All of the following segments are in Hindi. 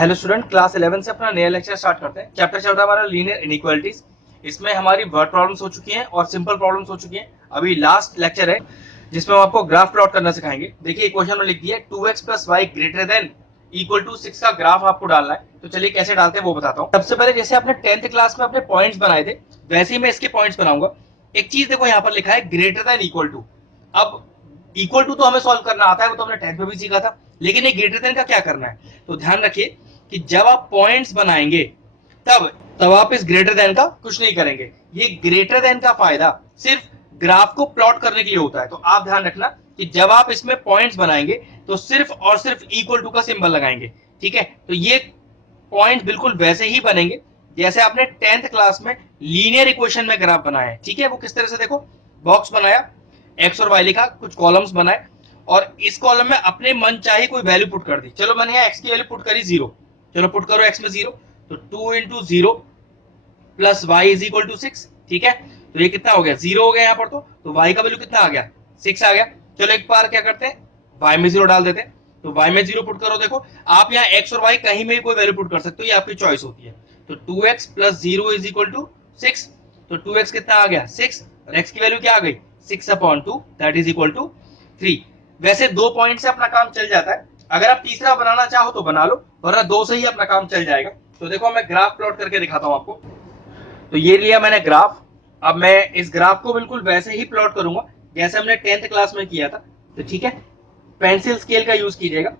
हेलो स्टूडेंट, क्लास 11 से अपना नया लेक्चर स्टार्ट करते हैं। चैप्टर चल रहा है हमारा लीनियर इनइक्वालिटीज। इसमें हमारी वर्ड प्रॉब्लम्स हो चुकी हैं और सिंपल प्रॉब्लम्स हो चुकी हैं। अभी लास्ट लेक्चर है जिसमें हम आपको ग्राफ प्लॉट करना सिखाएंगे। देखिए इक्वेशन में लिख दिया 2x plus y greater than equal to 6 का ग्राफ आपको डालना है। तो चलिए कैसे डालते हैं वो बताता हूँ। सबसे पहले जैसे आपने 10th क्लास में अपने पॉइंट्स बनाए थे वैसे ही मैं इसके पॉइंट्स बनाऊंगा। एक चीज देखो यहाँ पर लिखा है ग्रेटर देन इक्वल टू। अब इक्वल टू तो हमें सॉल्व करना आता है, वो तो हमने 10th में भी सीखा था। लेकिन ये ग्रेटर देन का क्या करना है, तो ध्यान रखिए कि जब आप पॉइंट्स बनाएंगे तब तब आप इस ग्रेटर देन का कुछ नहीं करेंगे। ये ग्रेटर देन का फायदा सिर्फ ग्राफ को प्लॉट करने के लिए होता है। तो आप ध्यान रखना कि जब आप इसमें पॉइंट्स बनाएंगे तो सिर्फ और सिर्फ इक्वल टू का सिंबल लगाएंगे। ठीक है, तो ये पॉइंट बिल्कुल वैसे ही बनेंगे जैसे आपने 10th क्लास में लीनियर इक्वेशन में ग्राफ बनाया है। ठीक है, वो किस तरह से देखो, बॉक्स बनाया, एक्स और वाई लिखा, कुछ कॉलम्स बनाए और इस कॉलम में अपने मन चाहे कोई वैल्यू पुट कर दी। चलो मैंने यहाँ एक्स की वैल्यू पुट करी 0। चलो पुट करो एक्स में 0, तो 2 into 0 plus y is equal to 6। ठीक है, तो ये कितना हो गया, 0 हो गया यहाँ पर। तो वाई का वैल्यू कितना आ गया, 6 आ गया। चलो एक बार क्या करते हैं, वाई में 0 डाल देते हैं। तो वाई में 0 पुट करो। देखो आप यहाँ एक्स और वाई कहीं में कोई वैल्यू पुट कर सकते हो, ये आपकी चॉइस होती है। तो 2x plus 0 is equal to 6। तो 2x कितना आ गया, 6, और x की वैल्यू क्या आ गई, 6/2, दैट इज इक्वल टू 3। वैसे 2 पॉइंट से अपना काम चल जाता है। अगर आप तीसरा बनाना चाहो तो बना लो, वरना 2 से ही अपना काम चल जाएगा। तो देखो मैं ग्राफ प्लॉट करके दिखाता हूं आपको। तो ये लिया मैंने ग्राफ। अब मैं इस ग्राफ को बिल्कुल वैसे ही प्लॉट करूंगा जैसे हमने 10th क्लास में किया था। तो ठीक है, पेंसिल स्केल का यूज कीजिएगा।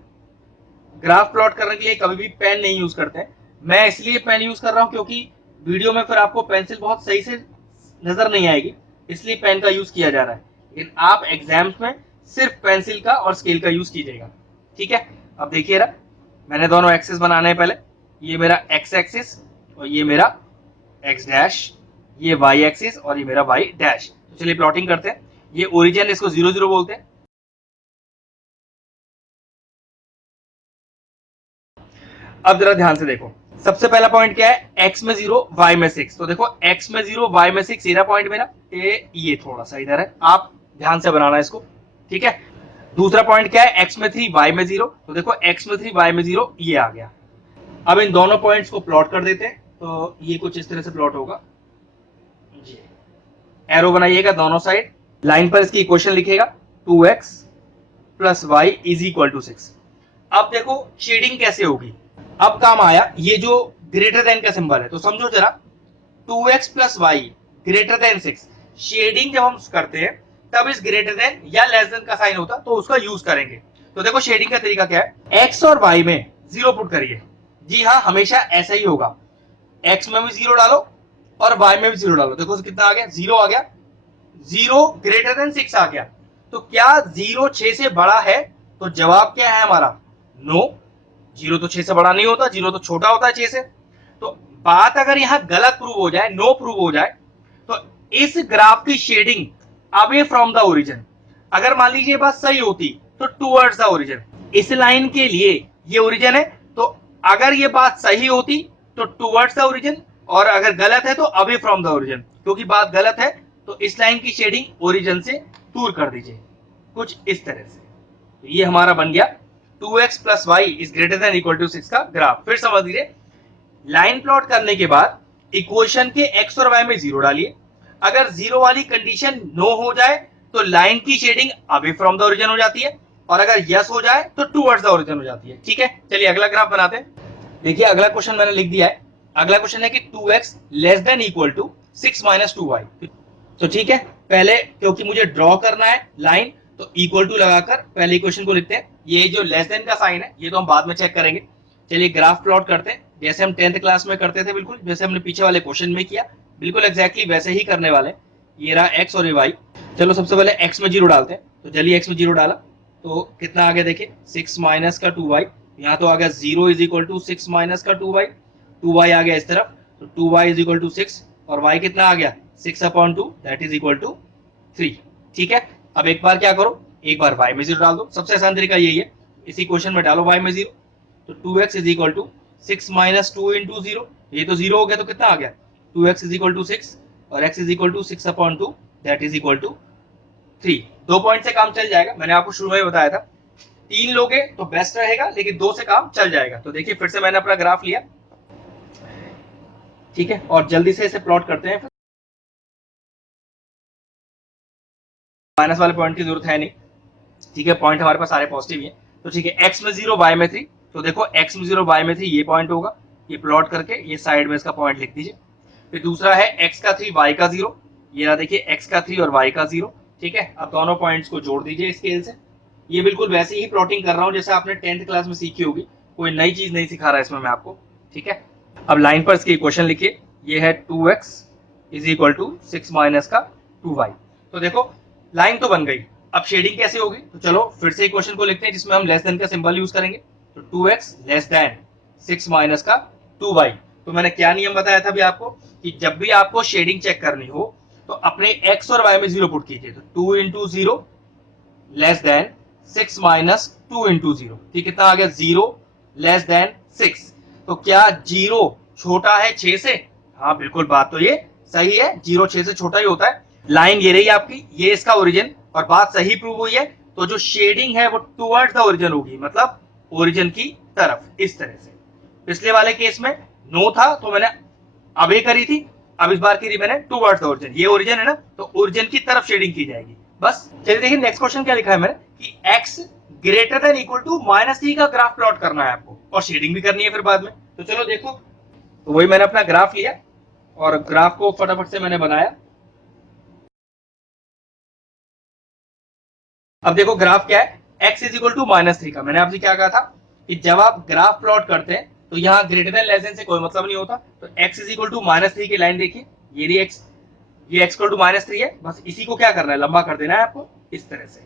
ग्राफ प्लॉट करने के लिए कभी भी पेन नहीं यूज करते हैं। मैं इसलिए पेन यूज कर रहा हूं क्योंकि वीडियो में फिर आपको पेंसिल बहुत सही से नजर नहीं आएगी, इसलिए पेन का यूज किया जा रहा है। लेकिन आप एग्जाम्स में सिर्फ पेंसिल का और स्केल का यूज कीजिएगा। ठीक है, अब देखिए रहा, मैंने दोनों एक्सिस बनाने हैं। पहले ये मेरा एक्स एक्सिस और ये मेरा एक्स डैश, ये वाई एक्सिस और ये मेरा वाई डैश। तो चलिए प्लॉटिंग करते हैं। ये ओरिजिन, इसको 0 0 बोलते हैं। अब जरा ध्यान से देखो, सबसे पहला पॉइंट क्या है, x में 0 y में 6। तो देखो x में 0 y में 6 ये पॉइंट मेरा, ये थोड़ा सा इधर है, आप ध्यान से बनाना इसको। ठीक है, दूसरा पॉइंट क्या है, x में 3 y में 0। तो देखो x में 3 y में 0 ये आ गया। अब इन दोनों पॉइंट्स को प्लॉट कर देते हैं। तो ये कुछ इस तरह से प्लॉट होगा। एरो बनाइएगा दोनों साइड। लाइन पर इसकी इक्वेशन लिखेगा 2x plus y is equal to 6। अब देखो शेडिंग कैसे होगी। अब काम आया ये जो ग्रेटर देन का सिंबल है, तो समझो जरा 2x plus y greater than 6। Shading जब हम करते हैं तब इस ग्रेटर देन या लेस देन का साइन होता तो उसका यूज करेंगे। तो देखो शेडिंग का तरीका क्या है, x और y में 0 पुट करिए। जी हाँ, हमेशा ऐसा ही होगा। x में भी 0 डालो और y में भी 0 डालो। देखो कितना आ गया, 0 आ गया। 0 ग्रेटर देन 6 आ गया। तो क्या 0 6 से बड़ा है, तो जवाब क्या है हमारा, नो। 0 तो 6 से बड़ा नहीं होता, 0 तो छोटा होता है 6 से। तो बात अगर यहां गलत प्रूव हो जाए, नो प्रूव हो जाए, तो इस ग्राफ की shading away from the origin. अगर मान लीजिए बात सही होती तो टूवर्ड्स द ओरिजिन। इस लाइन के लिए ये ओरिजिन है, तो अगर ये बात सही होती तो टूवर्ड्स द ओरिजिन, और अगर गलत है तो अवे फ्रॉम द ओरिजिन। क्योंकि बात गलत है तो इस लाइन की शेडिंग ओरिजिन से दूर कर दीजिए, कुछ इस तरह से। तो ये हमारा बन गया 2x plus y is greater than equal to 6 का ग्राफ। फिर समझ लीजिए, लाइन प्लॉट करने के बाद इक्वेशन के x और y में 0 डालिए। अगर 0 वाली कंडीशन नो हो जाए तो लाइन की shading away from the origin हो जाती है, और अगर यस हो जाए तो टुवर्ड्स द ओरिजिन हो जाती है। ठीक है, चलिए अगला ग्राफ बनाते हैं। देखिए अगला क्वेश्चन मैंने लिख दिया है। अगला क्वेश्चन है कि 2x less than equal to 6 minus 2y। तो ठीक है, पहले क्योंकि मुझे ड्रॉ करना है लाइन, तो इक्वल टू लगाकर पहले इक्वेशन को लिखते हैं। ये जो लेस देन का साइन है ये तो हम बाद में चेक करेंगे। चलिए ग्राफ प्लॉट करते हैं जैसे हम 10th क्लास में करते थे, बिल्कुल जैसे हमने पीछे वाले क्वेश्चन में किया, बिल्कुल एग्जैक्टली वैसे ही करने वाले। ये रहा एक्स और ये वाई। चलो सबसे पहले एक्स में 0 डालते हैं। तो चलिए एक्स में 0 डाला तो कितना आ गया, देखिए 6 माइनस का 2y। यहाँ तो आ गया 0 इज इक्वल टू 6 माइनस का 2y। 2y आ गया इस तरफ, तो 2y इज इक्वल टू 6, और y कितना आ गया, 6/2, दैट इज इक्वल टू 3। ठीक है, अब एक बार क्या करो, एक बार y में 0 डाल दो। सबसे आसान तरीका यही है, इसी क्वेश्चन में डालो y में 0। तो 2x is equal to 6 minus 2 into 0। ये तो 0 हो गया, तो कितना आ गया, 2x इज इक्वल टू 6 और x is equal to 6/2, that is equal to 3। 2 point से काम चल जाएगा, मैंने आपको शुरू में बताया था। 3 लोगे तो बेस्ट रहेगा, लेकिन 2 से काम चल जाएगा। तो देखिए फिर से मैंने अपना ग्राफ लिया, ठीक है, और जल्दी से इसे प्लॉट करते हैं। माइनस वाले पॉइंट की जरूरत है नहीं, ठीक है, पॉइंट हमारे पास सारे पॉजिटिव ही है। तो ठीक है, एक्स में 0 वाई में 3, तो देखो एक्स में 0 वाई में 3 ये पॉइंट होगा, ये प्लॉट करके ये साइड में इसका पॉइंट लिख दीजिए। फिर दूसरा है एक्स का 3 वाई का 0, ये ना देखिए एक्स का 3 और वाई का 0, ठीक है। अब दोनों पॉइंट्स को जोड़ दीजिए स्केल से। ये बिल्कुल वैसे ही प्लॉटिंग कर रहा हूं जैसे आपने 10th क्लास में सीखी होगी, कोई नई चीज नहीं सिखा रहा इसमें मैं आपको, ठीक है। अब लाइन पर इसकी इक्वेशन लिखिए, ये है 2x is equal to 6 minus का 2y। तो देखो लाइन तो बन गई, अब शेडिंग कैसे होगी, तो चलो फिर से इक्वेशन को लिखते हैं जिसमें हम लेस देन का सिंबल यूज करेंगे। तो 2x लेस देन 6 माइनस का 2y। तो मैंने क्या नियम बताया था अभी आपको कि जब भी आपको शेडिंग चेक करनी हो तो अपने x और y में 0 पुट कीजिए। तो 2 into 0 less than 6 minus 2 into 0, ठीक, कितना आ गया 0 लेस देन 6। तो क्या 0 छोटा है 6 से? हाँ बिल्कुल, बात तो ये सही है, 0 6 से छोटा ही होता है। लाइन ये रही आपकी, ये इसका ओरिजिन, और बात सही प्रूव हुई है। तो जो शेडिंग है वो टुवर्ड्स द ओरिजिन होगी, मतलब ओरिजिन की तरफ, इस तरह से। पिछले वाले केस में नो था तो मैंने अबे करी थी, अब इस बार की मैंने टुवर्ड्स द ओरिजिन, ये ओरिजिन है ना, तो ओरिजिन की तरफ शेडिंग की जाएगी बस। चलिए देखिए नेक्स्ट क्वेश्चन क्या लिखा है मैंने कि x greater than equal to -3 का ग्राफ प्लॉट करना है आपको, और शेडिंग भी करनी है फिर बाद में। तो चलो देखो, तो वही मैंने अपना ग्राफ लिया और ग्राफ को फटाफट से मैंने बनाया। अब देखो ग्राफ क्या है, x इज इक्वल टू -3 का। मैंने आपसे क्या कहा था कि जब आप ग्राफ प्लॉट करते हैं तो यहाँ ग्रेटर देन लेस देन से कोई मतलब नहीं होता। तो x इज इक्वल टू -3 की लाइन देखिए, ये रही x, ये x इक्वल टू -3 है, बस इसी को क्या करना है, लंबा कर देना है आपको इस तरह से,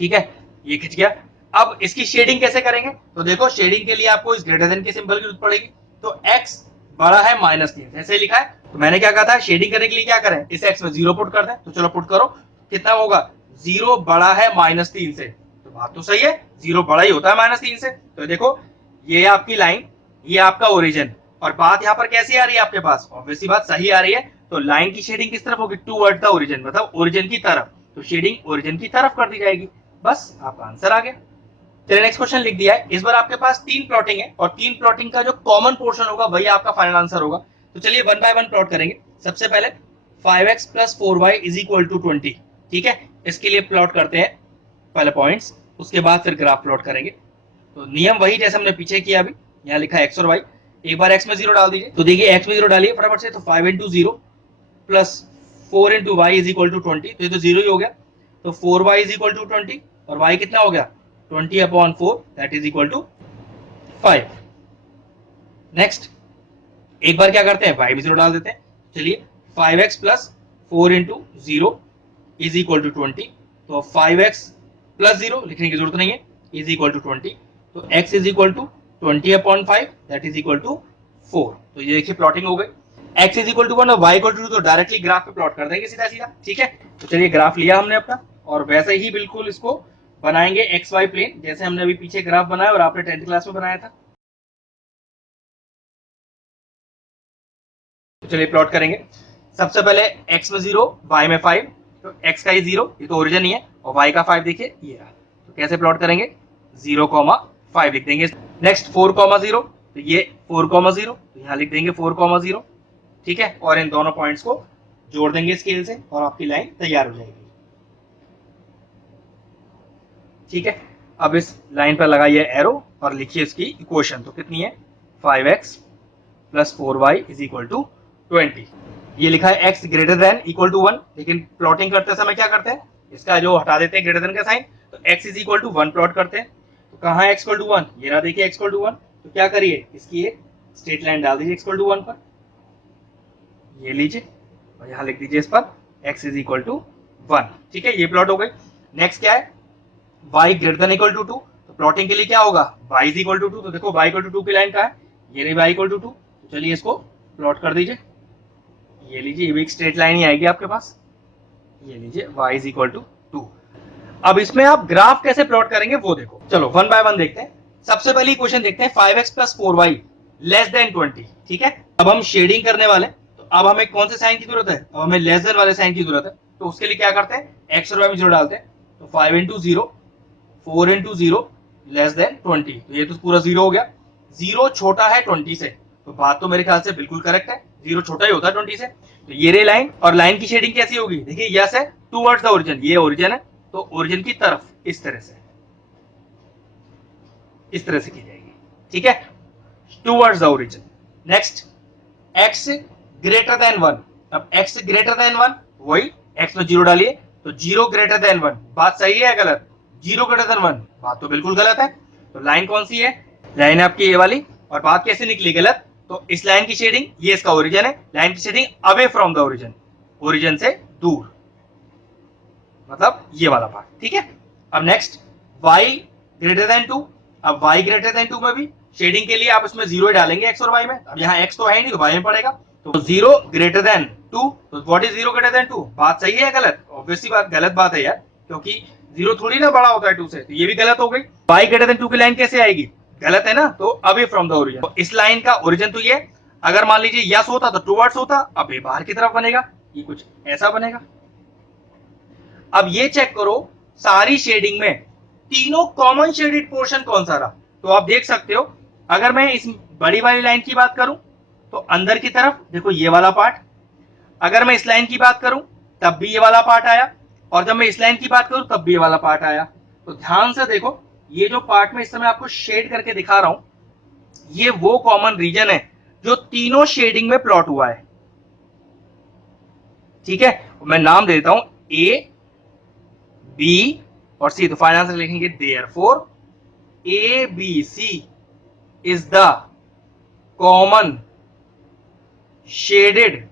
ठीक है, ये खिंच गया। अब इसकी शेडिंग कैसे करेंगे, तो देखो शेडिंग के लिए आपको इस ग्रेटर देन के सिंबल की जरूरत पड़ेगी। तो x बड़ा है -3, ऐसे लिखा है। तो मैंने क्या कहा था, शेडिंग करने के लिए क्या करें, इस x में 0 पुट कर दें। तो चलो पुट करो, कितना होगा, 0 बड़ा है -3 से। तो बात तो सही है, 0 बड़ा ही होता है -3 से। तो देखो ये आपकी लाइन, ये आपका ओरिजिन, और बात यहाँ पर कैसी आ रही है आपके पास, ऑब्वियसली बात सही आ रही है। तो लाइन की शेडिंग किस तरफ होगी, टुवर्ड्स द ओरिजिन, मतलब ओरिजिन की तरफ। तो शेडिंग ओरिजिन की तरफ कर दी जाएगी, बस आपका आंसर आ गया। चलिए नेक्स्ट क्वेश्चन लिख दिया है। इस बार आपके पास 3 प्लॉटिंग है, और 3 प्लॉटिंग का जो कॉमन पोर्शन होगा वही आपका फाइनल आंसर होगा। तो चलिए 1 बाय 1 प्लॉट करेंगे। सबसे पहले 5x plus 4y is equal to 20, ठीक है, इसके लिए प्लॉट करते हैं पहले पॉइंट्स, उसके बाद फिर ग्राफ प्लॉट करेंगे। तो नियम वही जैसे हमने पीछे किया, अभी यहाँ लिखा है x और y। एक बार x में 0 डाल दीजिए, तो देखिए x में 0 डालिए फटाफट से। तो 5 into 0 plus 4 into y is equal to 20, तो ये तो 0 ही हो गया। तो 4y इज इक्वल टू 20, और y कितना हो गया, 20/4, that is equal to 5। Next एक बार क्या करते हैं, y भी 0 डाल देते हैं। चलिए 5x plus 4 into 0 is equal to 20, तो 5x प्लस 0 लिखने की जरूरत नहीं है, इज इक्वल टू 20। तो x is equal to 20/5, that is equal to 4। तो ये देखिए प्लॉटिंग हो गई। x इज इक्वल टू 1 और y इक्वल टू 2, तो डायरेक्टली ग्राफ पे प्लॉट कर देंगे सीधा सीधा, ठीक है। तो चलिए ग्राफ लिया हमने अपना, और वैसे ही बिल्कुल इसको बनाएंगे एक्स वाई प्लेन, जैसे हमने अभी पीछे ग्राफ बनाया और आपने 10th क्लास में बनाया था। तो चलिए प्लॉट करेंगे। सबसे पहले x में 0 y में 5, तो x का ही 0, ये तो ओरिजिन ही है, और y का 5 देखिए ये रहा। तो कैसे प्लॉट करेंगे, 0,5 लिख देंगे। नेक्स्ट 4,0, तो ये 4,0, तो यहाँ लिख देंगे 4,0, ठीक है, और इन दोनों पॉइंट्स को जोड़ देंगे स्केल से, और आपकी लाइन तैयार हो जाएगी, ठीक है। अब इस लाइन पर लगाइए एरो और लिखिए इसकी इक्वेशन, तो कितनी है, 5x plus 4y is equal to 20। ये लिखा है x greater than equal to 1, लेकिन प्लॉटिंग करते समय क्या करते हैं, इसका जो हटा देते हैं ग्रेटर देन का साइन, तो x is equal to 1 plot करते हैं। तो कहाँ है x इक्वल टू 1, ये रहा देखिए x इक्वल टू 1। तो क्या करिए, इसकी एक स्ट्रेट लाइन डाल दीजिए x इक्वल टू 1 पर, ये लीजिए, और यहाँ लिख दीजिए इस पर x इज इक्वल टू 1, ठीक है, ये प्लॉट हो गई। नेक्स्ट क्या है, y greater than equal to 2, तो प्लॉटिंग के लिए क्या होगा, y इज इक्वल टू 2। तो देखो y इक्वल टू 2 की लाइन कहाँ है, ये रही y इक्वल टू 2। तो चलिए इसको प्लॉट कर दीजिए, ये लीजिए, ये भी एक स्ट्रेट लाइन ही आएगी आपके पास, ये लीजिए y इज इक्वल टू 2। अब इसमें आप ग्राफ कैसे प्लॉट करेंगे वो देखो, चलो 1 बाय 1 देखते हैं। सबसे पहले क्वेश्चन देखते हैं, 5x plus 4y less than 20, ठीक है। अब हम शेडिंग करने वाले, तो अब हमें कौन से साइन की जरूरत है, अब हमें लेस देन वाले साइन की जरूरत है। तो उसके लिए क्या करते हैं, x और y में 0 डालते हैं। तो 5 इंटू 0 4 इंटू 0 लेस देन 20, तो ये तो पूरा 0 हो गया। 0 छोटा है 20 से, तो बात तो मेरे ख्याल से बिल्कुल करेक्ट है, 0 छोटा ही होता है 20 से। तो ये रे लाइन, और लाइन की शेडिंग कैसी होगी, देखिए यस है टूवर्ड्स द ओरिजिन, ये ओरिजिन है तो ओरिजिन की तरफ इस तरह से की जाएगी, ठीक है, towards the origin. Next, x greater then 1, अब x ग्रेटर देन 1, वही x में 0 डालिए, तो 0 ग्रेटर देन 1, बात सही है या गलत, 0 ग्रेटर देन 1, बात तो बिल्कुल गलत है। तो लाइन कौन सी है, लाइन आपकी ये वाली, और बात कैसे निकली गलत, तो इस लाइन की शेडिंग, ये इसका ओरिजिन है, लाइन की shading away from the origin, origin से दूर, मतलब ये वाला पार्ट, ठीक है। अब नेक्स्ट, y ग्रेटर देन 2, अब y ग्रेटर देन 2 में भी शेडिंग के लिए आप इसमें 0 डालेंगे x और y में, अब यहाँ x तो है ही नहीं तो y में पड़ेगा, तो 0 ग्रेटर देन 2, तो व्हाट इज 0 ग्रेटर देन 2, बात सही है या गलत, ऑब्वियसली बात गलत बात है यार, क्योंकि 0 थोड़ी ना बड़ा होता है 2 से, तो ये भी गलत हो गई। y ग्रेटर देन 2 की लाइन कैसे आएगी, गलत है ना, तो अवे फ्रॉम द ओरिजिन, तो इस लाइन का ओरिजिन तो ये, अगर मान लीजिए यस होता तो टूवर्ड्स होता, अब ये बाहर की तरफ बनेगा, ये कुछ ऐसा बनेगा। अब ये चेक करो सारी शेडिंग में तीनों कॉमन शेडेड पोर्शन कौन सा रहा, तो आप देख सकते हो, अगर मैं इस बड़ी वाली लाइन की बात करूं तो अंदर की तरफ देखो ये वाला पार्ट, अगर मैं इस लाइन की बात करूं तब भी ये वाला पार्ट आया, और जब मैं इस लाइन की बात करूं तब भी ये वाला पार्ट आया। तो ध्यान से देखो, ये जो पार्ट में इस समय आपको शेड करके दिखा रहा हूं, ये वो कॉमन रीजन है जो तीनों शेडिंग में प्लॉट हुआ है, ठीक है। मैं नाम दे देता हूं ए बी और सी, तो फाइनेंस लिखेंगे therefore A B C is the common shaded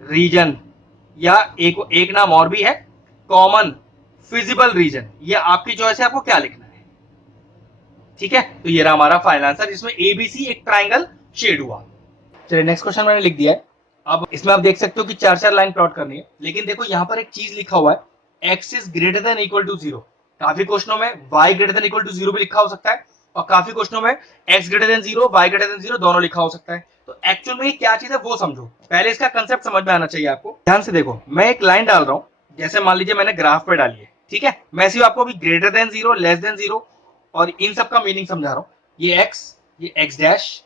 region, या एक नाम और भी है कॉमन फिजिबल रीजन, ये आपकी चॉइस है, आपको क्या लिखना है, ठीक है। तो ये रहा हमारा फाइनल आंसर, जिसमें एबीसी एक ट्राइंगल शेड हुआ। चलिए नेक्स्ट क्वेश्चन मैंने लिख दिया है। अब इसमें आप देख सकते हो कि 4-4 लाइन प्लॉट करनी है, लेकिन देखो यहाँ पर एक चीज लिखा हुआ है, x is greater than equal to 0, काफी क्वेश्चनों में y greater than equal to 0 भी लिखा हो सकता है, और काफी क्वेश्चनों में x greater then 0 y greater then 0 दोनों लिखा हो सकता है। तो एक्चुअल में क्या चीज है वो समझो, पहले इसका कंसेप्ट समझ में आना चाहिए आपको। ध्यान से देखो, मैं एक लाइन डाल रहा हूं, जैसे मान लीजिए मैंने ग्राफ पे डाली है, ठीक है, मैं सिर्फ आपको अभी ग्रेटर देन 0 लेस देन 0 और इन सब का मीनिंग समझा रहा हूं, ये x, ये x डैश,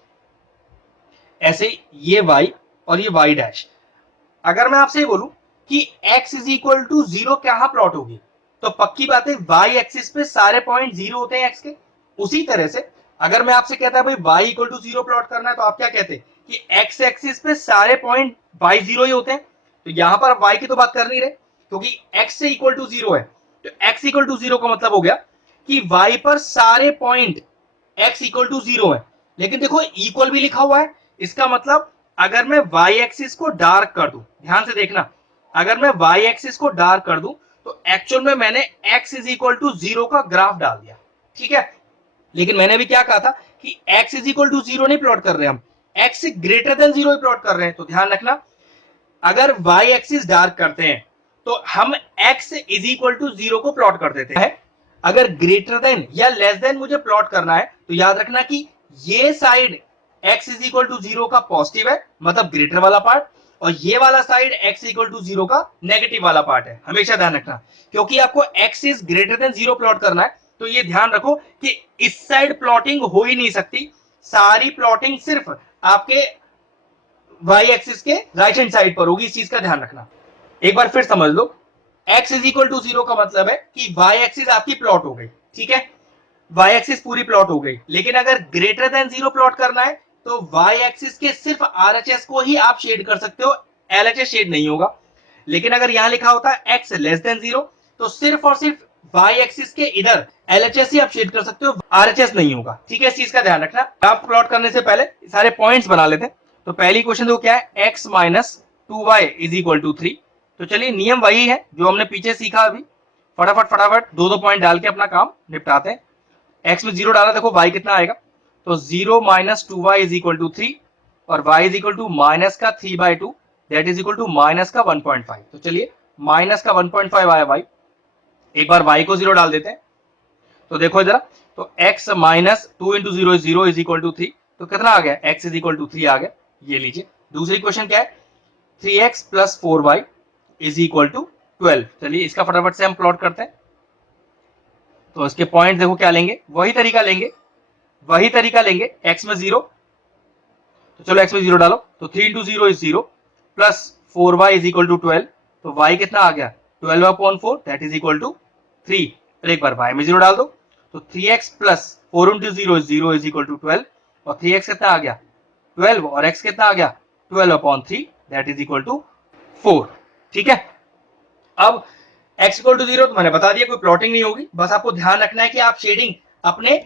ऐसे ये y और ये y डैश। अगर मैं आपसे बोलूं कि x इज इक्वल टू 0 कहां प्लॉट होगी, तो पक्की बात है y एक्सिस पे सारे पॉइंट 0 होते हैं x के। उसी तरह से अगर मैं आपसे कहता भाई y इक्वल टू 0 प्लॉट करना है, तो आप क्या कहते कि x एक्सिस पे सारे पॉइंट y 0 ही होते हैं, तो यहां पर y की तो बात कर नहीं रहे, क्योंकि x से इक्वल टू 0 है, तो x इक्वल टू 0 का मतलब हो गया कि y पर सारे पॉइंट x इक्वल टू 0 है। लेकिन देखो इक्वल भी लिखा हुआ है, इसका मतलब अगर मैं y एक्सिस को डार्क कर दूं, ध्यान से देखना, अगर मैं y एक्सिस को डार्क कर दूं तो एक्चुअल में मैंने x इज इक्वल टू 0 का ग्राफ डाल दिया, ठीक है। लेकिन मैंने भी क्या कहा था कि x इज इक्वल टू 0 नहीं प्लॉट कर रहे हम, x ग्रेटर देन 0 ही प्लॉट कर रहे हैं। तो ध्यान रखना, अगर y एक्सिस डार्क करते हैं तो हम x इज इक्वल टू 0 को प्लॉट कर देते हैं। अगर ग्रेटर देन या लेस देन मुझे प्लॉट करना है, तो याद रखना कि ये side x is equal to 0 का पॉजिटिव है, मतलब ग्रेटर वाला पार्ट, और ये वाला साइड x इक्वल टू 0 का नेगेटिव वाला पार्ट है, हमेशा ध्यान रखना। क्योंकि आपको x is greater then 0 plot करना है, तो ये ध्यान रखो कि इस साइड प्लॉटिंग हो ही नहीं सकती, सारी प्लॉटिंग सिर्फ आपके y एक्सिस के राइट हैंड साइड पर होगी, इस चीज का ध्यान रखना। एक बार फिर समझ लो, x इज इक्वल टू 0 का मतलब है कि y एक्सिस आपकी प्लॉट हो गई, ठीक है, y एक्सिस पूरी प्लॉट हो गई। लेकिन अगर ग्रेटर देन 0 प्लॉट करना है तो y एक्सिस के सिर्फ RHS को ही आप शेड कर सकते हो, LHS शेड नहीं होगा। लेकिन अगर यहां लिखा होता है x लेस देन 0, तो सिर्फ और सिर्फ y एक्सिस के इधर LHS ही आप शेड कर सकते हो, RHS नहीं होगा, ठीक है, इस चीज का ध्यान रखना। आप प्लॉट करने से पहले सारे पॉइंट्स बना लेते हैं। तो पहली क्वेश्चन तो क्या है, x minus 2y is equal to 3। तो चलिए नियम वही है जो हमने पीछे सीखा, अभी फटाफट दो दो पॉइंट डाल के अपना काम निपटाते हैं। x में 0 डाला, देखो y कितना आएगा, तो 0 minus 2y is equal to 3, और y is equal to minus का 3/2, that is equal to minus का 1.5। तो चलिए माइनस का 1.5 आया y, एक बार y को 0 डाल देते हैं, तो देखो इधर, तो x minus 2 into 0 is 0 is equal to 3, तो कितना आ गया, x इज इक्वल टू 3 आ गया। ये लीजिए दूसरी क्वेश्चन क्या है, 3x plus 4y is equal to 12। चलिए इसका फटाफट से हम प्लॉट करते हैं। तो इसके पॉइंट देखो क्या लेंगे, वही तरीका लेंगे x में 0, तो चलो x में 0 डालो, तो 3 into 0 is 0 plus 4y is equal to 12, तो y कितना आ गया 12/4 दैट इज इक्वल टू 3, और एक बार y में 0 डाल दो, तो 3x plus 4 into 0 is equal to 12, और 3x कितना आ गया 12, और x कितना आ गया 12/3 दैट इज इक्वल टू 4। ठीक है, अब x इक्वल टू 0 तो मैंने बता दिया, कोई प्लॉटिंग नहीं होगी, बस आपको ध्यान रखना है कि आप शेडिंग अपने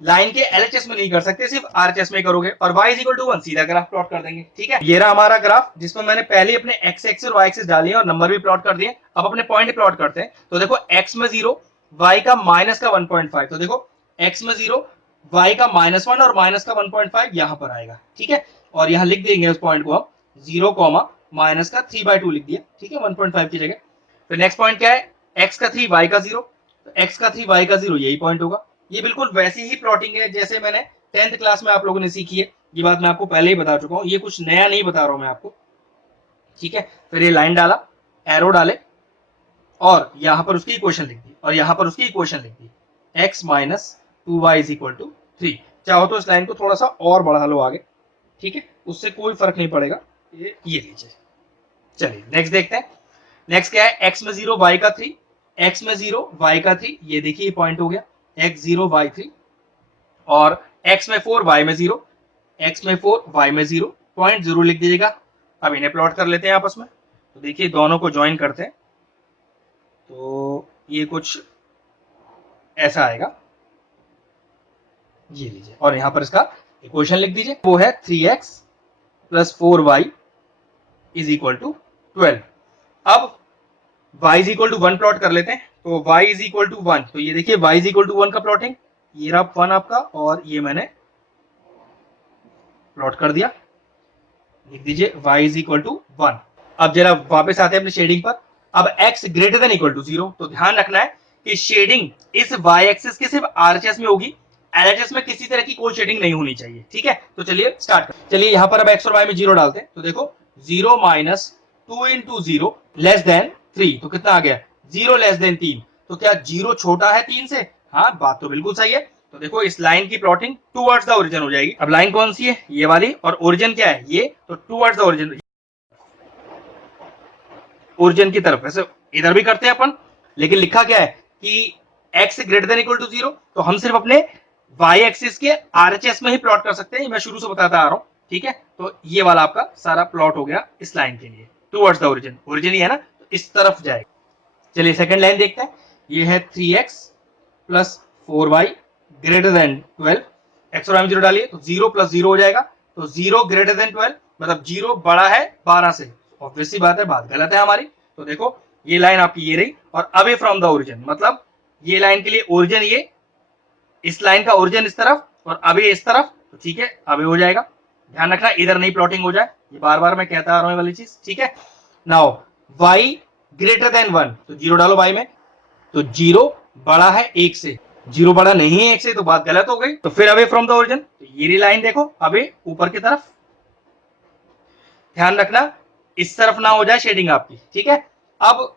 लाइन के LHS में नहीं कर सकते, सिर्फ RHS में करोगे, और y इक्वल टू 1 सीधा ग्राफ प्लॉट कर देंगे। ठीक है, ये रहा हमारा ग्राफ जिसमें मैंने पहले अपने x एक्सिस और y एक्सिस डाली है और नंबर भी प्लॉट कर दिए। अब अपने पॉइंट प्लॉट करते हैं, तो देखो x में 0, y का माइनस का 1.5, तो देखो x में 0, y का -1 और माइनस का 1.5 यहां पर आएगा। ठीक है, और यहां लिख देंगे उस पॉइंट को हम 0, माइनस का 3/2 लिख दिया। ठीक है, 1.5 की जगह। फिर नेक्स्ट पॉइंट क्या है, x का 3 y का 0, तो x का 3 y का 0 यही पॉइंट होगा। ये बिल्कुल वैसी ही प्लॉटिंग है जैसे मैंने 10th क्लास में आप लोगों ने सीखी है, ये बात मैं आपको पहले ही बता चुका हूं, ये कुछ नया नहीं बता रहा हूं मैं आपको। ठीक है, फिर ये लाइन डाला, एरो डाले, और यहां पर उसकी इक्वेशन लिख दी, और यहां पर उसकी इक्वेशन लिख दी, x minus 2y is equal to 3। चाहो तो इस लाइन को थोड़ा सा और बढ़ा लो आगे, ठीक है, उससे कोई फर्क नहीं पड़ेगा। ये लीजिए। चलिए नेक्स्ट देखते हैं। नेक्स्ट क्या है, x में 0 y का 3, x में 0 y का 3, ये देखिए पॉइंट हो गया x 0 y 3, और x में 4 y में 0, x में 4 y में 0, पॉइंट जरूर लिख दीजिएगा। अब इन्हें प्लॉट कर लेते हैं आपस में, तो देखिए दोनों को ज्वाइन करते हैं, तो ये कुछ ऐसा आएगा, ये लीजिए, और यहां पर इसका इक्वेशन लिख दीजिए, वो है 3x plus 4y is equal to 12। अब y is equal to 1 plot कर लेते हैं, तो y इज इक्वल टू 1, तो ये देखिए y इज इक्वल टू 1 का प्लॉटिंग, ये रहा 1 आपका, और ये मैंने प्लॉट कर दिया, लिख दीजिए y इज इक्वल टू 1। अब जरा वापस आते हैं अपने शेडिंग पर। अब x greater than equal to 0, तो ध्यान रखना है कि शेडिंग इस y एक्सिस के सिर्फ RHS में होगी, LHS में किसी तरह की कोई शेडिंग नहीं होनी चाहिए। ठीक है, तो चलिए स्टार्ट कर, चलिए यहां पर अब x और y में 0 डालते हैं, तो देखो 0 माइनस 2 इंटू 0 लेस देन 3, तो कितना आ गया 0 लेस देन 3, तो क्या 0 छोटा है 3 से? हाँ, बात तो बिल्कुल सही है। तो देखो इस लाइन की प्लॉटिंग टूवर्ड्स द ओरिजिन हो जाएगी। अब लाइन कौन सी है, ये वाली, और ओरिजिन क्या है ये, तो टूवर्ड्स द ओरिजिन, ओरिजिन की तरफ। वैसे इधर भी करते हैं अपन, लेकिन लिखा क्या है कि x greater than equal to 0, तो हम सिर्फ अपने y एक्सिस के RHS में ही प्लॉट कर सकते हैं, मैं शुरू से बताता आ रहा हूं। ठीक है, तो ये वाला आपका सारा प्लॉट हो गया इस लाइन के लिए, टुवर्ड्स द ओरिजिन, ओरिजिन ही है ना, तो इस तरफ जाएगा। चलिए सेकंड लाइन देखते हैं, ये है 3x plus 4y greater than 12, x और y में 0 डालिए, तो 0 प्लस 0 हो जाएगा, तो 0 ग्रेटर देन 12, मतलब 0 बड़ा है 12 से, ऑब्वियसली बात है, बात गलत है हमारी। तो देखो ये लाइन आपकी ये रही, और अवे फ्रॉम द ओरिजिन, मतलब ये लाइन के लिए ओरिजिन ये, इस लाइन का ओरिजिन इस तरफ और अवे इस तरफ, तो ठीक है अवे हो जाएगा। ध्यान रखना इधर नहीं प्लॉटिंग हो जाए, ये बार बार मैं कहता आ रहा हूं वाली चीज। ठीक है, नाउ y ग्रेटर देन 1, तो 0 डालो y में, तो 0 बड़ा है 1 से, 0 बड़ा नहीं है 1 से, तो बात गलत हो गई। तो फिर अवे फ्रॉम द ओरिजिन, तो ये लाइन देखो अवे ऊपर की तरफ, ध्यान रखना इस तरफ ना हो जाए शेडिंग आपकी। ठीक है, अब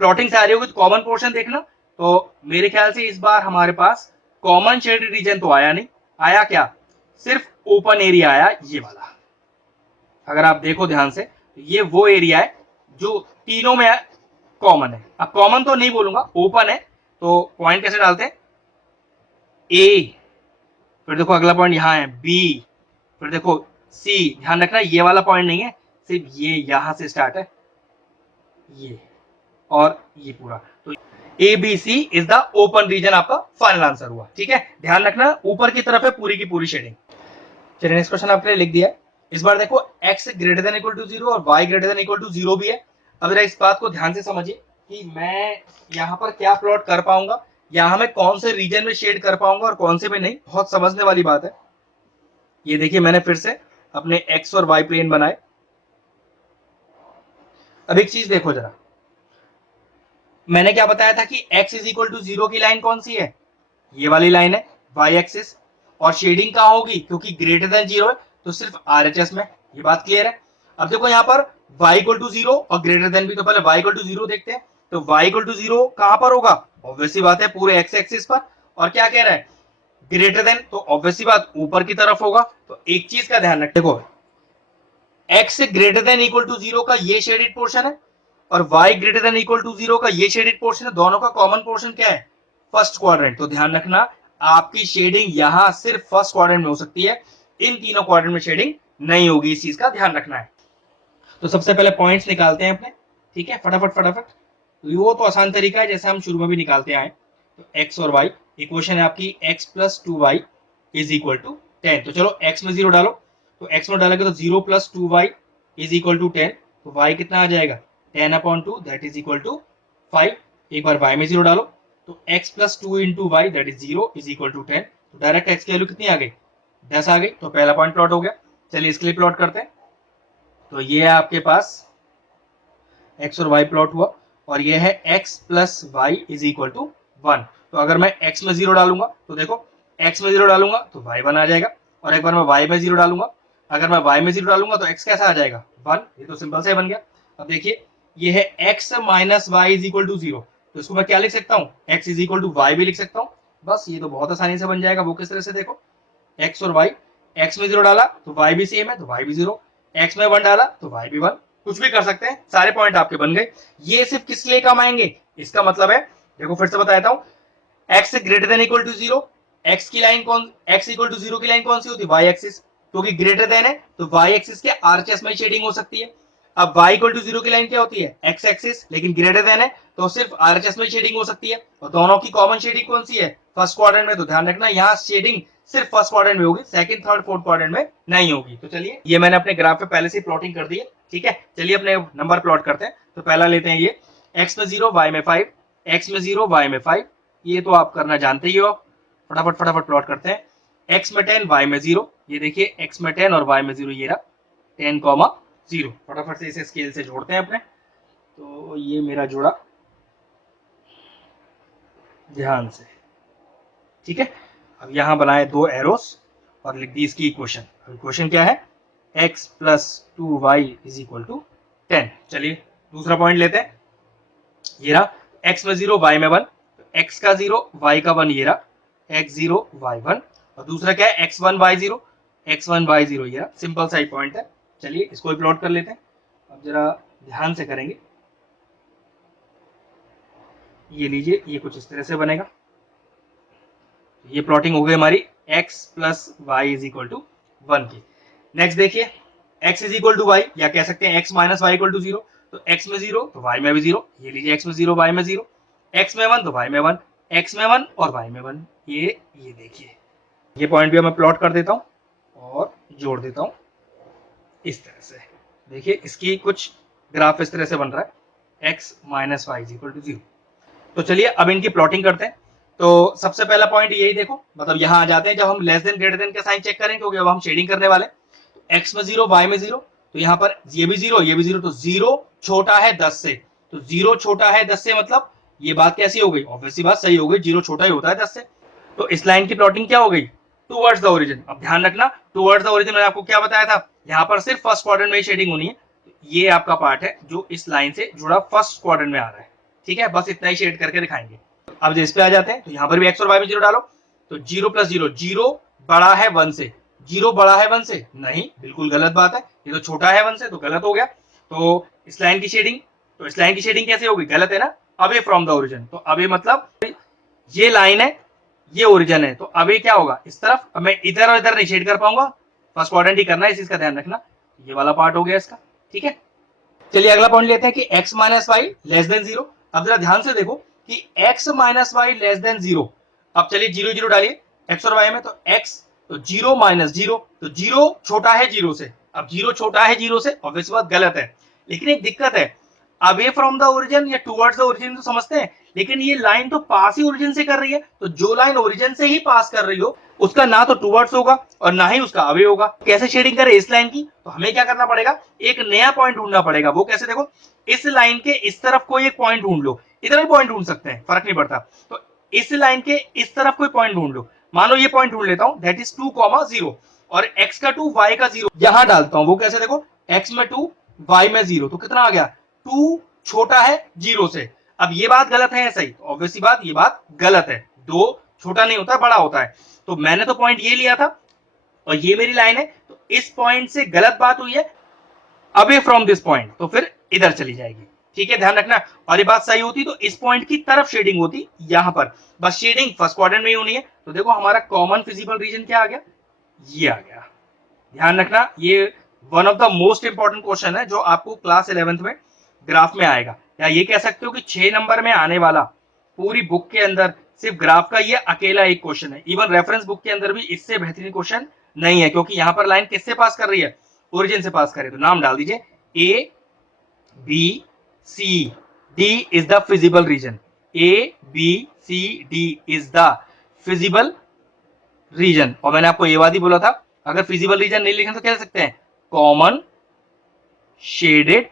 प्लॉटिंग से आ रही होगी तो कॉमन पोर्शन देखना, तो मेरे ख्याल से इस बार हमारे पास कॉमन शेडेड रीजन तो आया नहीं, आया क्या, सिर्फ ओपन एरिया आया ये वाला। अगर आप देखो ध्यान से, तो ये वो एरिया है जो तीनों में कॉमन है। अब कॉमन तो नहीं बोलूंगा, ओपन है, तो पॉइंट कैसे डालते हैं, ए, फिर देखो अगला पॉइंट यहां है बी, फिर देखो सी, ध्यान रखना ये वाला पॉइंट नहीं है, सिर्फ ये यहां से स्टार्ट है, ये और ये पूरा, तो A B C is the open region, आपका फाइनल आंसर हुआ। ठीक है, ध्यान रखना ऊपर की तरफ है पूरी की पूरी शेडिंग। चलिए नेक्स्ट क्वेश्चन आपने लिख दिया है, इस बार देखो x greater than equal to 0 और y greater than equal to 0 भी है। अब जरा इस बात को ध्यान से समझिए कि मैं यहां पर क्या प्लॉट कर पाऊंगा, यहां मैं कौन से रीजन में शेड कर पाऊंगा और कौन से में नहीं, बहुत समझने वाली बात है। ये देखिए मैंने फिर से अपने x और y प्लेन बनाए। अब एक चीज देखो जरा, मैंने क्या बताया था कि x इज इक्वल टू 0 की लाइन कौन सी है, ये वाली लाइन है y एक्सिस, और शेडिंग कहां होगी, क्योंकि ग्रेटर देन 0 है तो सिर्फ RHS में, ये बात क्लियर है। अब देखो यहां पर y इक्वल टू 0 और ग्रेटर देन भी, तो पहले y इक्वल टू 0 देखते हैं, तो y इक्वल टू 0 कहां पर होगा? ऑब्वियसली बात है पूरे x एक्सिस पर। और क्या कह रहा है? ग्रेटर देन, तो ऑब्वियसली बात ऊपर की तरफ होगा। तो एक चीज का ध्यान रख, देखो x greater than equal to 0 का ये शेडेड पोर्शन है और y greater than equal to 0 का ये शेडेड पोर्शन है। दोनों का कॉमन पोर्शन क्या है? First quadrant. तो ध्यान रखना आपकी शेडिंग यहां सिर्फ फर्स्ट क्वाड्रेंट में हो सकती है, इन तीनों क्वाड्रेंट में शेडिंग नहीं होगी। इस चीज का ध्यान रखना है। तो सबसे पहले पॉइंट्स निकालते हैं अपने, ठीक है, फटाफट फटाफट। तो वो तो आसान तरीका है जैसे हम शुरू में भी निकालते आए। तो x और y, इक्वेशन है आपकी x plus 2y is equal to 10। तो चलो x में 0 डालो, तो x में डालेंगे तो 0 plus 2y is equal to 10। तो y कितना आ जाएगा? 10/2 दैट इज इक्वल टू 5। एक बार y में 0 डालो, तो x plus 2 into y that is 0 is equal to 10। तो डायरेक्ट x की वैल्यू कितनी आ गई? 10 आ गई। तो पहला पॉइंट प्लॉट हो गया। चलिए इसके लिए प्लॉट करते हैं। तो ये है आपके पास x और y प्लॉट हुआ और ये है x plus y is equal to 1। तो अगर मैं x में 0 डालूंगा तो देखो x में 0 डालूंगा तो y 1 आ जाएगा, और एक बार मैं y में 0 डालूंगा, अगर मैं y में 0 डालूंगा तो x कैसा आ जाएगा? 1। ये तो सिंपल से बन गया। अब देखिए ये है x minus y is equal to 0। तो इसको मैं क्या लिख सकता हूँ? x is equal to y भी लिख सकता हूँ। बस ये तो बहुत आसानी से बन जाएगा। वो किस तरह से? देखो x और y, x में 0 डाला तो y भी सेम है तो y भी 0, x में 1 डाला तो y भी 1। कुछ भी कर सकते हैं, सारे पॉइंट आपके बन गए। ये सिर्फ किस लिए काम आएंगे? इसका मतलब है, देखो फिर से बता देता हूँ, x greater than equal to 0, x की लाइन कौन, x इक्वल टू 0 की लाइन कौन सी होती है? y axis. क्योंकि ग्रेटर देन है तो y एक्सिस के आरएचएस में शेडिंग हो सकती है। अब y इक्वल टू 0 की लाइन क्या होती है? x axis. लेकिन ग्रेटर देन है तो सिर्फ आरएचएस में शेडिंग हो सकती है। और दोनों की कॉमन शेडिंग कौन सी है? फर्स्ट क्वाड्रेंट में। तो ध्यान रखना यहाँ शेडिंग सिर्फ फर्स्ट क्वाड्रेंट में होगी, सेकंड थर्ड फोर्थ क्वाड्रेंट में नहीं होगी। तो चलिए ये मैंने अपने ग्राफ पे पहले से प्लॉटिंग कर दी है, ठीक है। चलिए अपने नंबर प्लॉट करते हैं। तो पहला लेते हैं ये x में 0 y में 5, x में 0 y में 5। ये तो आप करना जानते ही हो। फटाफट फटाफट प्लॉट करते हैं। x में 10 y में 0। ये देखिए x में 10 और y में 0, ये रहा 10,0। फटाफट से इसे स्केल से जोड़ते हैं अपने। तो ये मेरा जोड़ा ध्यान से, ठीक है। अब यहां बनाए दो एरोस और लिख दी इसकी इक्वेशन। इक्वेशन क्या है? x plus 2y is equal to 10। चलिए दूसरा पॉइंट लेते हैं। ये रहा x में 0 y में 1, तो x का 0 y का 1, ये रहा x 0 y 1। और दूसरा क्या है? x1 y 0, x1 y 0। ये रहा सिंपल सा ही पॉइंट है। चलिए इसको भी प्लॉट कर लेते हैं। अब जरा ध्यान से करेंगे। ये लीजिए, ये कुछ इस तरह से बनेगा। ये प्लॉटिंग हो गई हमारी x plus y is equal to 1 की। नेक्स्ट देखिए x is equal to y, या कह सकते हैं x minus y equal to 0। तो x में 0 तो y में भी 0। ये लीजिए x में 0 y में 0, x में 1 तो y में 1, x में 1 और y में 1। ये देखिए ये पॉइंट भी मैं प्लॉट कर देता हूं और जोड़ देता हूं इस तरह से। देखिए इसकी कुछ ग्राफ इस तरह से बन रहा है x minus y is equal to 0। तो चलिए अब इनकी प्लॉटिंग करते हैं। तो सबसे पहला पॉइंट यही देखो, मतलब यहां आ जाते हैं जब हम लेस देन ग्रेटर देन का साइन चेक करें, क्योंकि अब हम शेडिंग करने वाले। तो x में 0 y में 0, तो यहाँ पर ये भी 0 ये भी 0, तो 0 छोटा है 10 से। तो 0 छोटा है 10 से, मतलब ये बात कैसी हो गई? ऑब्वियसली बात सही हो गई, 0 छोटा ही होता है 10 से। तो इस लाइन की प्लॉटिंग क्या हो गई? Towards the origin. अब ध्यान रखना टूवर्ड्स द ओरिजिन मैंने आपको क्या बताया था? यहाँ पर सिर्फ फर्स्ट क्वाड्रेंट में शेडिंग होनी है। ये आपका पार्ट है जो इस लाइन से जुड़ा फर्स्ट क्वाड्रेंट में आ रहा है, ठीक है। बस इतना ही शेड करके दिखाएंगे। अब इस पे आ जाते हैं। तो यहाँ पर भी x और y में 0 डालो। तो 0 प्लस 0, 0 बड़ा है 1 से। 0 बड़ा है 1 से? नहीं, बिल्कुल गलत बात है। ये तो छोटा है 1 से, तो गलत हो गया। तो इस लाइन की शेडिंग, तो इस लाइन की शेडिंग कैसे होगी? गलत है ना, अवे फ्रॉम द ओरिजिन। तो अवे मतलब ये लाइन है, ये ओरिजिन है, तो अवे क्या होगा? इस तरफ। अब मैं इधर और इधर नहीं शेड कर पाऊंगा, फर्स्ट क्वाड्रेंट ही करना है, इस चीज का ध्यान रखना। ये वाला पार्ट हो गया इसका, ठीक है। चलिए अगला पॉइंट लेते हैं कि x minus y less than 0। अब जरा ध्यान से देखो कि x minus y less than 0। अब चलिए 0 0 डालिए x और y में। तो x, तो 0 माइनस 0, तो 0 छोटा है 0 से। अब 0 छोटा है 0 से, ऑब्वियस बात गलत है। लेकिन एक दिक्कत है, अवे फ्रॉम द ओरिजिन या टुवर्ड्स द ओरिजिन तो समझते हैं, लेकिन ये लाइन तो पास ही ओरिजिन से कर रही है। तो जो लाइन ओरिजिन से ही पास कर रही हो उसका ना तो टुवर्ड्स होगा और ना ही उसका अवे होगा। कैसे शेडिंग करें इस लाइन की? तो हमें क्या करना पड़ेगा? एक नया पॉइंट ढूंढना पड़ेगा। वो कैसे? देखो इस लाइन के इस तरफ कोई एक पॉइंट ढूंढ लो, इधर भी पॉइंट ढूंढ सकते हैं, फर्क नहीं पड़ता। तो इस लाइन के इस तरफ कोई पॉइंट ढूंढ लो। मान लो ये पॉइंट ढूंढ लेता हूं, दैट इज 2,0 और x का 2 y का 0 यहां डालता हूं। वो कैसे? देखो x में 2 y में 0, तो कितना आ गया? 2 छोटा है 0 से। अब ये बात गलत है या सही? ऑब्वियसली बात, ये बात गलत है। 2 छोटा नहीं होता, बड़ा होता है। तो मैंने तो पॉइंट ये लिया था और ये मेरी लाइन है, तो इस पॉइंट से गलत बात हुई है, अवे फ्रॉम दिस पॉइंट, तो फिर इधर चली जाएगी। ठीक है, ध्यान रखना। और ये बात सही होती तो इस पॉइंट की तरफ शेडिंग होती, यहां पर बस शेडिंग फर्स्ट क्वाड्रेंट में ही होनी है। तो देखो हमारा कॉमन फिजिबल रीजन क्या आ गया, ये आ गया। ध्यान रखना, ये one of the most important question है जो आपको क्लास 11th में ग्राफ में आएगा, या ये कह सकते हो कि 6 नंबर में आने वाला पूरी बुक के अंदर सिर्फ ग्राफ का ये अकेला एक क्वेश्चन है। इवन रेफरेंस बुक के अंदर भी इससे बेहतरीन क्वेश्चन नहीं है, क्योंकि यहां पर लाइन किससे पास कर रही है, ओरिजिन से पास करे। तो नाम डाल दीजिए, A B C D is the feasible region. A B C D is the feasible region. और मैंने आपको ये बात ही बोला था, अगर फिजिबल रीजन नहीं लिखें तो क्या लिख सकते हैं, कॉमन शेडेड,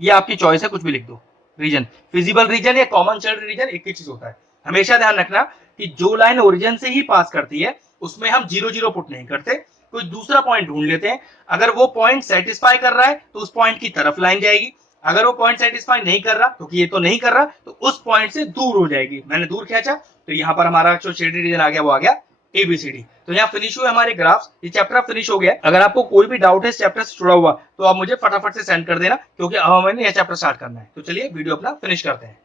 ये आपकी चॉइस है, कुछ भी लिख दो। रीजन, फिजिबल रीजन या कॉमन शेडेड रीजन एक ही चीज होता है। हमेशा ध्यान रखना कि जो लाइन ओरिजिन से ही पास करती है उसमें हम 0 0 पुट नहीं करते, कोई दूसरा पॉइंट ढूंढ लेते हैं। अगर वो पॉइंट सेटिस्फाई कर रहा है तो उस पॉइंट की तरफ लाइन जाएगी, अगर वो पॉइंट सेटिस्फाई नहीं कर रहा, क्योंकि ये तो नहीं कर रहा, तो उस पॉइंट से दूर हो जाएगी। मैंने दूर खींचा तो यहां पर हमारा जो शेडेड रीजन आ गया वो आ गया एबीसीडी। तो यहाँ फिनिश हुए हमारे ग्राफ्स, ये चैप्टर फिनिश हो गया। अगर आपको कोई भी डाउट है इस चैप्टर से जुड़ा हुआ तो आप मुझे फटाफट से सेंड कर देना, क्योंकि अब हमें यह चैप्टर स्टार्ट करना है। तो चलिए वीडियो अपना फिनिश करते हैं।